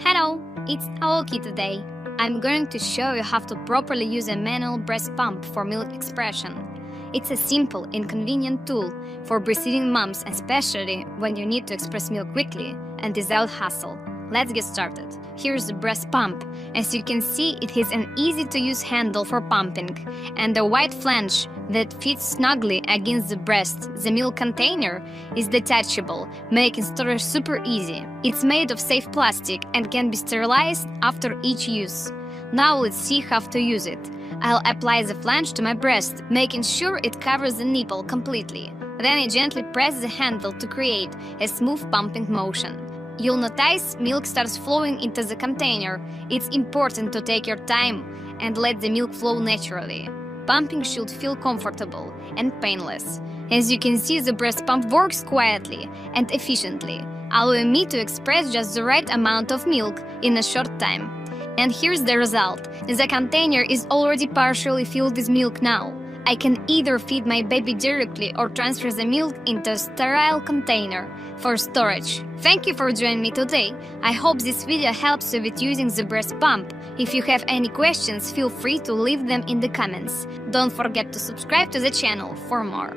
Hello, it's Aoki today. I'm going to show you how to properly use a manual breast pump for milk expression. It's a simple and convenient tool for breastfeeding moms, especially when you need to express milk quickly and without hassle. Let's get started. Here's the breast pump. As you can see, it has an easy-to-use handle for pumping and a wide flange that fits snugly against the breast. The milk container is detachable, making storage super easy. It's made of safe plastic and can be sterilized after each use. Now let's see how to use it. I'll apply the flange to my breast, making sure it covers the nipple completely. Then I gently press the handle to create a smooth pumping motion. You'll notice milk starts flowing into the container. It's important to take your time and let the milk flow naturally. Pumping should feel comfortable and painless. As you can see, the breast pump works quietly and efficiently, allowing me to express just the right amount of milk in a short time. And here's the result. The container is already partially filled with milk now. I can either feed my baby directly or transfer the milk into a sterile container for storage. Thank you for joining me today. I hope this video helps you with using the breast pump. If you have any questions, feel free to leave them in the comments. Don't forget to subscribe to the channel for more.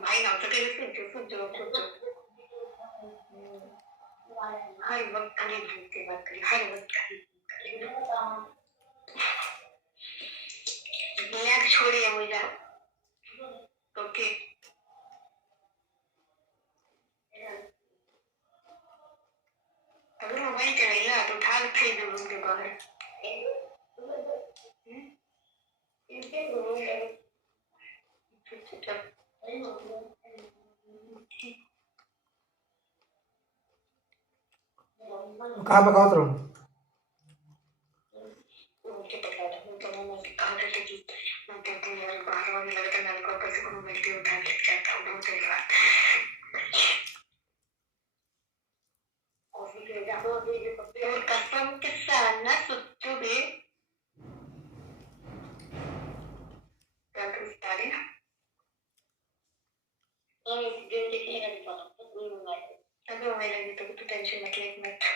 많이 나오게 손 줘. 하이 막 그리 이렇게 막 그리 하이 막 그리. मैं छोड़िए मुझे. Okay. अगर mobile चलाइए तो उठा के फेंक दो रूम के बाहर. इनके रूम में कहाँ पे कहाँ तरह अगर मैं लगी तो टेंशन मत ले.